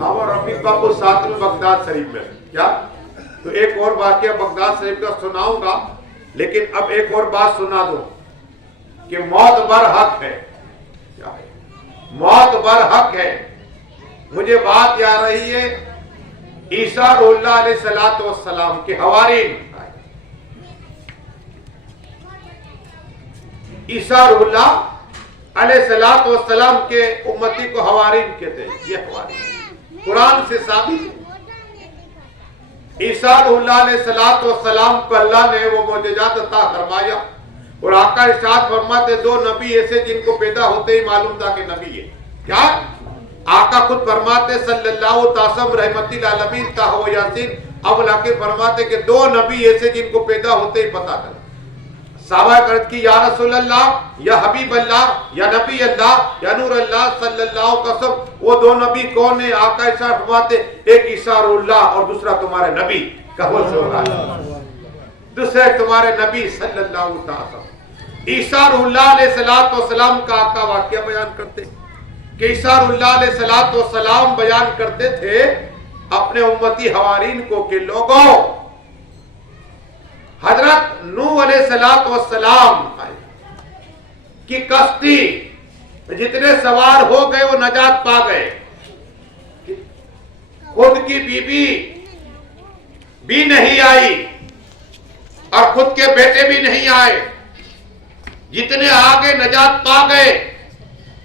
ہاں اور ابھی باپو ساتھ میں بغداد شریف میں کیا تو ایک اور واقعہ بغداد شریف کا سناؤں گا، لیکن اب ایک اور بات سنا دو کہ موت بر حق ہے. کیا ہے؟ موت بر حق ہے. مجھے بات یاد رہی ہے عیسیٰ روح اللہ علیہ السلام کے حوارین. عیسیٰ روح اللہ علیہ السلام کے امتی کو حوارین کہتے ہیں. یہ حوارین قرآن سے ثابت ہے. عیسیٰ روح اللہ علیہ السلام کو اللہ نے وہ معجزات عطا فرمایا اور آقا ارشاد فرماتے دو نبی ایسے جن کو پیدا ہوتے ہی معلوم تھا کہ نبی ہے. کیا آقا خود فرماتے صلی اللہ تعاصم رحمت العالمین تاہو یاسین اب لاکر فرماتے کہ دو نبی ایسے جن کو پیدا ہوتے ہی پتا تھا. صحابہ کرت کی یا رسول اللہ یا حبیب اللہ یا نبی اللہ یا نور اللہ صلی اللہ قسم وہ دو نبی کون ہیں؟ آقا ارشاد فرماتے ایک عیسیٰ روح اللہ اور دوسرا تمہارے نبی. کہو سبحان اللہ. دوسرے تمہارے نبی صلی اللہ تعالی وسلم. عیسیٰ روح اللہ علیہ السلام کا آقا واقعہ بیان کرتے کہ عیسیٰ روح اللہ علیہ السلام بیان کرتے تھے اپنے امتی حوارین کو کہ لوگوں حضرت نوح علیہ السلام کی کشتی جتنے سوار ہو گئے وہ نجات پا گئے. خود کی بیوی بھی نہیں آئی اور خود کے بیٹے بھی نہیں آئے. جتنے آگے نجات پا گئے.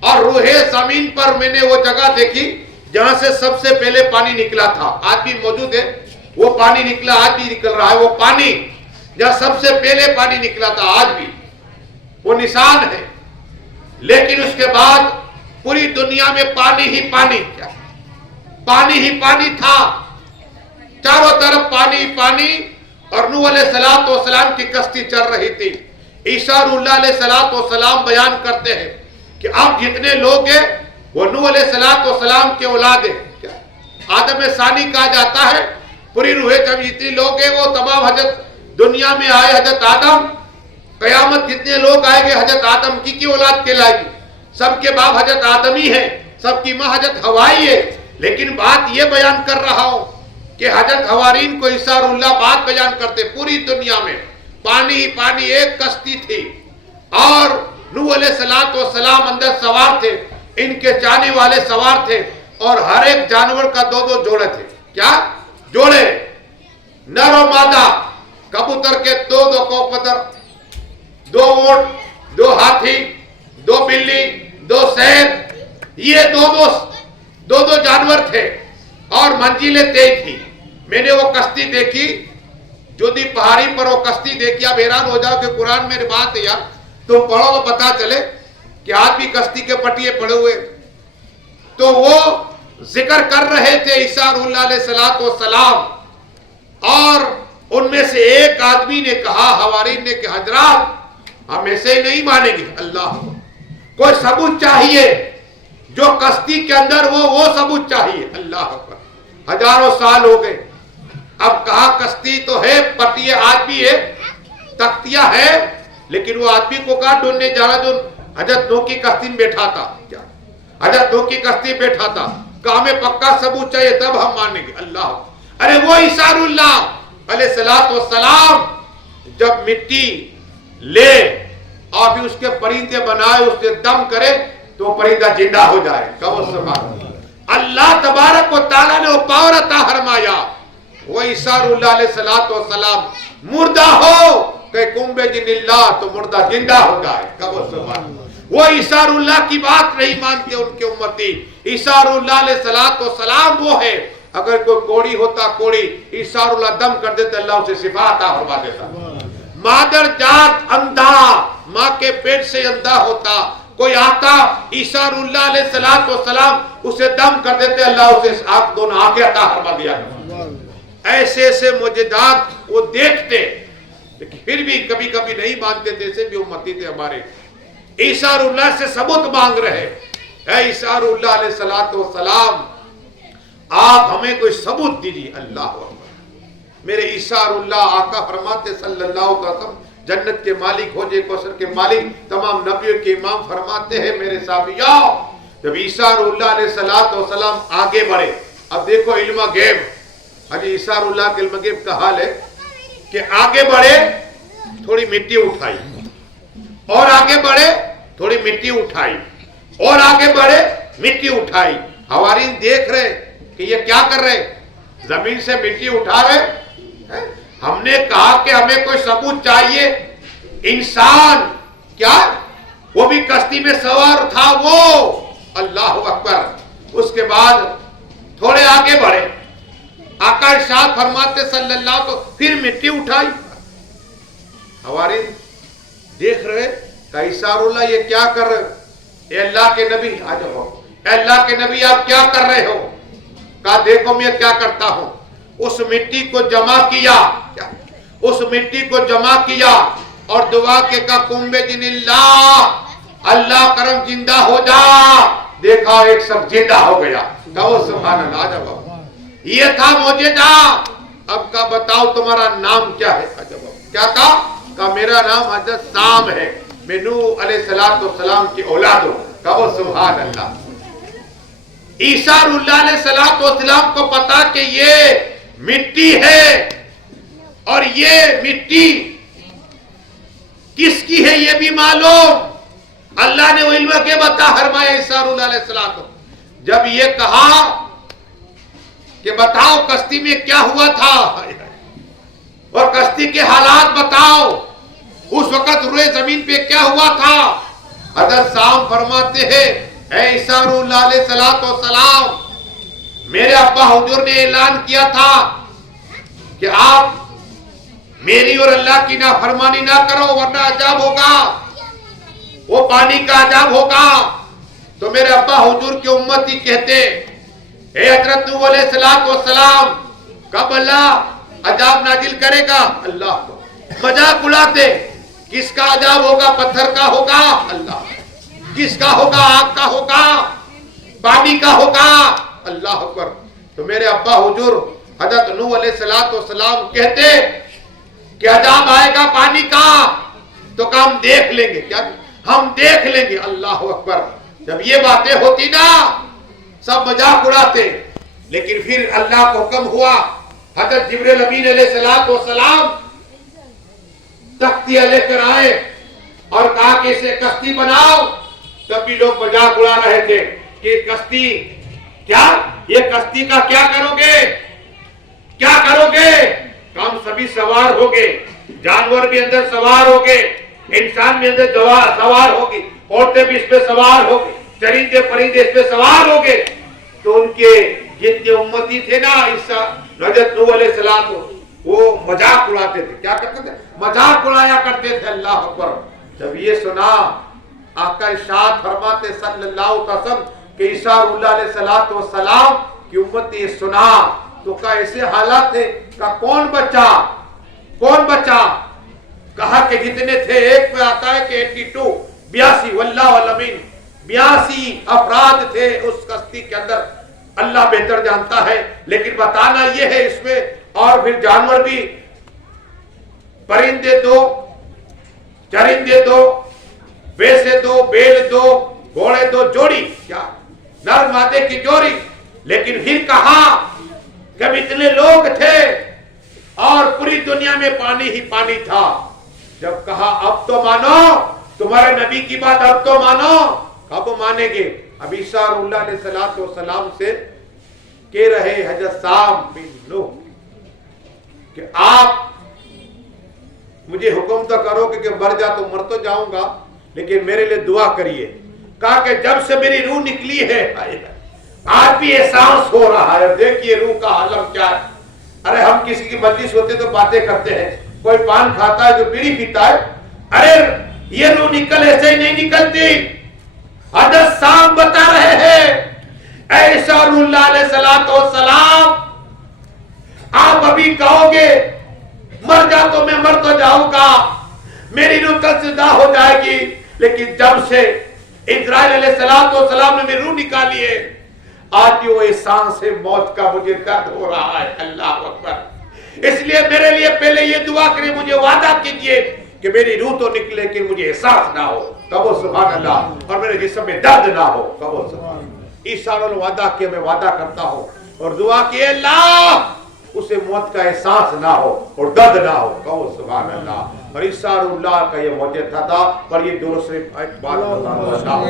اور روح زمین پر میں نے وہ جگہ دیکھی جہاں سے سب سے پہلے پانی نکلا تھا. آج بھی موجود ہے وہ پانی نکلا، آج بھی نکل رہا ہے وہ پانی جہاں سب سے پہلے پانی نکلا تھا. آج بھی وہ نشان ہے. لیکن اس کے بعد پوری دنیا میں پانی ہی پانی، کیا پانی ہی پانی تھا. چاروں طرف پانی پانی. اور نوح علیہ السلام کی کشتی چل رہی تھی. عیسیٰ روح اللہ علیہ السلام بیان کرتے ہیں کہ اب جتنے لوگ ہیں وہ نوح علیہ السلام کے اولاد ہیں. آدم ثانی کہا جاتا ہے. پوری روح جب جتنے لوگ ہیں وہ تمام حضرت دنیا میں آئے حضرت آدم. قیامت جتنے لوگ آئے گے حضرت آدم کی اولاد کہلائے گی. سب کے باپ حضرت آدمی ہے، سب کی ماں حضرت حوائی ہے. لیکن بات یہ بیان کر رہا ہوں کہ حضرت حوارین کو عیسیٰ روح اللہ بات بیان کرتے پوری دنیا میں پانی ہی پانی. ایک کشتی تھی اور نوح علیہ السلام اندر سوار تھے، ان کے چانے والے سوار تھے اور ہر ایک جانور کا دو دو جوڑے تھے. کیا جوڑے؟ نر و مادہ. کبوتر کے دو دو کوکبتر، دو اونٹ، دو ہاتھی، دو بلی، دو شیر. یہ دو دو جانور تھے اور منزلیں طے تھی. میں نے وہ کشتی دیکھی جودی پہاڑی پر وہ کشتی دیکھی. آپ حیران ہو جاؤ کہ قرآن میں بات ہے یار، تم پڑھو تو پتا چلے کہ آج بھی کشتی کے پٹیے پڑے ہوئے. تو وہ ذکر کر رہے تھے عیسیٰ روح اللہ علیہ السلام. اور ان میں سے ایک آدمی نے کہا حوارین نے کہ حضرات ہم ایسے ہی نہیں مانیں گے. اللہ کوئی ثبوت چاہیے. جو کشتی کے اندر وہ ثبوت چاہیے. اللہ اکبر. ہزاروں سال ہو گئے. اب کہا کشتی تو ہے، پٹیے آج بھی ہے، تختیاں ہے، لیکن وہ آدمی کو کہا ڈھونڈنے جا رہا جو حضرت نوح کی کشتی میں بیٹھا تھا. کیا حضرت نوح کی کشتی بیٹھا تھا. کہا ہمیں پکا ثبوت چاہیے تب ہم مانیں گے. اللہ ارے وہ عیسیٰ روح اللہ علیہ السلام جب مٹی لے اور پھر اس کے پرندے بنائے اس سے دم کرے تو پرندہ زندہ ہو جائے. کہو سبحان اللہ. تبارک و تعالیٰ نے وہ پاور عطا فرمایا. وہ عیسیٰ روح اللہ علیہ السلام مردہ ہو کہ کنبے جن اللہ تو مردہ زندہ ہو جائے. کہو سبحان. وہ عیسیٰ روح اللہ کی بات نہیں مانتے ان کے امتی. عیسیٰ روح اللہ علیہ السلام وہ ہے. اگر کوئی کوڑی ہوتا کوڑی عیسیٰ روح اللہ دم کر دیتے اللہ اسے شفا عطا فرما دیتا. مادر جات اندھا ماں کے پیٹ سے اندھا ہوتا کوئی آتا عیسیٰ روح اللہ علیہ السلام اسے دم کر دیتے اللہ اسے دونوں آنکھیں عطا فرما دیا. ایسے ایسے معجزات وہ دیکھتے لیکن پھر بھی کبھی کبھی نہیں مانتے تھے. ایسے بھی امتی تھے ہمارے. عیسیٰ روح اللہ سے ثبوت مانگ رہے. اے عیسیٰ روح اللہ علیہ السلام آپ ہمیں کوئی ثبوت دیجیے. اللہ اکبر. میرے عیسیٰ روح اللہ آقا فرماتے صلی اللہ علیہ وسلم جنت کے مالک حوض کوثر کے مالک تمام نبیوں کے امام فرماتے ہیں میرے صحابیوں جب عیسیٰ روح اللہ علیہ السلام آگے بڑھے اب دیکھو علم غیب، حجی اسار اللہ کے علم غیب کا حال ہے کہ آگے بڑھے تھوڑی مٹی اٹھائی، اور آگے بڑھے تھوڑی مٹی اٹھائی، اور آگے بڑھے مٹی اٹھائی۔ حوارین دیکھ رہے کہ یہ کیا کر رہے، زمین سے مٹی اٹھا رہے۔ ہم نے کہا کہ ہمیں کوئی ثبوت چاہیے، انسان کیا وہ بھی کشتی میں سوار تھا وہ، اللہ اکبر۔ اس کے بعد تھوڑے آگے بڑھے، آقا ارشاد فرماتے صلی اللہ تو پھر مٹی اٹھائی۔ حوارین دیکھ رہے کہ اسار اللہ یہ کیا کر رہے ہو؟ اے اللہ کے نبی آ جاؤ، اے اللہ کے نبی آپ کیا کر رہے ہو؟ کہا دیکھو میں کیا کرتا ہوں، اس مٹی کو جمع کیا، اس مٹی کو جمع کیا اور دعا کے کہا قم بإذن اللہ، اللہ کرم زندہ ہو جا۔ دیکھا ایک شخص زندہ ہو گیا، کہو سبحان اللہ۔ جب یہ تھا معجزہ۔ اب کا بتاؤ تمہارا نام کیا ہے؟ کیا کہا میرا نام حضرت سام ہے، میں نوح علیہ السلام کی اولاد ہوں، کہو سبحان اللہ۔ عیسیٰ اللہ علیہ السلام کو پتا کہ یہ مٹی ہے اور یہ مٹی کس کی ہے یہ بھی معلوم، اللہ نے وہ علم کے بتا فرمایا عیسیٰ اللہ علیہ السلام کو۔ جب یہ کہا کہ بتاؤ کشتی میں کیا ہوا تھا اور کشتی کے حالات بتاؤ، اس وقت روئے زمین پہ کیا ہوا تھا، حضرت سام فرماتے ہیں اے عیسیٰ اللہ علیہ السلام، میرے ابا حضور نے اعلان کیا تھا کہ آپ میری اور اللہ کی نافرمانی نہ کرو ورنہ عذاب ہوگا، وہ پانی کا عذاب ہوگا۔ تو میرے ابا حضور کی امتی کہتے اے حضرت نوح علیہ السلام کب اللہ عذاب نازل کرے گا؟ اللہ کو مذاق اڑاتے، کس کا عذاب ہوگا؟ پتھر کا ہوگا؟ اللہ کس کا ہوگا؟ آگ کا ہوگا؟ پانی کا ہوگا؟ اللہ اکبر۔ تو میرے ابا حضور حضرت نوح علیہ السلام کہتے کہ عذاب آئے گا پانی کا، تو کہ ہم دیکھ لیں گے، کیا ہم دیکھ لیں گے، اللہ اکبر۔ جب یہ باتیں ہوتی نا سب مذاق اڑاتے، لیکن پھر اللہ کو حکم ہوا، حضرت جبریل امین علیہ السلام تختیہ لے کر آئے اور کہا کہ اسے کشتی بناؤ۔ تب بھی لوگ مذاق اڑا رہے تھے کہ کشتی کیا، یہ کشتی کا کیا کرو گے، کیا کرو گے؟ ہم سبھی سوار ہو گئے، جانور بھی اندر سوار ہو گئے، انسان بھی اندر سوار ہو گئی، عورتیں بھی اس پہ سوار ہو گئی، چرندے پرندے اس پہ سوار ہو گئے۔ تو ان کے جتنے امتی تھے نا حضرت نوح علیہ السلام وہ مذاق اڑاتے تھے، کیا کرتے تھے؟ مذاق اڑایا کرتے تھے، اللہ اکبر۔ جب یہ سنا آقا ارشاد فرماتے صلی اللہ علیہ وسلم کہ عیسیٰ اللہ علیہ السلام کی امت نے یہ سنا تو کہا ایسے حالات تھے، کہا کون بچا، کون بچا؟ کہا کہ جتنے تھے، ایک میں آتا ہے کہ 82 واللہ والامین 82 افراد تھے اس کشتی کے اندر، اللہ بہتر جانتا ہے، لیکن بتانا یہ ہے اس میں اور پھر جانور بھی، پرندے 2، چرندے 2، ویسے 2، بیل 2، گھوڑے 2، جوڑی کیا نر مادے کی جوڑی۔ لیکن پھر کہا کہ اتنے لوگ تھے اور پوری دنیا میں پانی ہی پانی تھا۔ جب کہا اب تو مانو تمہارے نبی کی بات، اب تو مانو، کب مانیں گے؟ اب عیسیٰ اللہ علیہ السلام سے کہہ رہے حضرت سام بن نوح کہ آپ مجھے حکم تو کرو کہ مر جا تو مر تو جاؤں گا، لیکن میرے لیے دعا کریے۔ کہا کہ جب سے میری روح نکلی ہے آج بھی احساس ہو رہا ہے، دیکھیے روح کا عالم کیا ہے۔ ارے ہم کسی کی مجلس ہوتے تو باتیں کرتے ہیں، کوئی پان کھاتا ہے جو بیڑی پیتا ہے، ارے یہ روح نکل ایسے ہی نہیں نکلتی۔ حضرت سام بتا رہے ہیں اے عیسیٰ اللہ علیہ السلام، آپ ابھی کہو گے مر جا تو میں مر تو جاؤں گا، میری روح تجزیہ ہو جائے گی، لیکن جب سے اسرائیل علیہ السلام نے میری روح نکالی ہے آج بھی وہ احساس سے موت کا مجھے درد ہو رہا ہے، اللہ اکبر۔ اس لیے میرے لیے پہلے یہ دعا کریں، مجھے وعدہ کیجئے کہ میری روح تو نکلے لیکن مجھے احساس نہ ہو، کہو سبحان اللہ، اور میرے جسم میں درد نہ ہو، کہو سبحان اللہ۔ عیسیٰ نے وعدہ کیا، میں وعدہ کرتا ہوں اور دعا کی اللہ اسے موت کا احساس نہ ہو اور درد نہ ہو. کہو سبحان اللہ. اور اسار اللہ کا یہ موجزہ تھا اور یہ درود شریف بات اللہ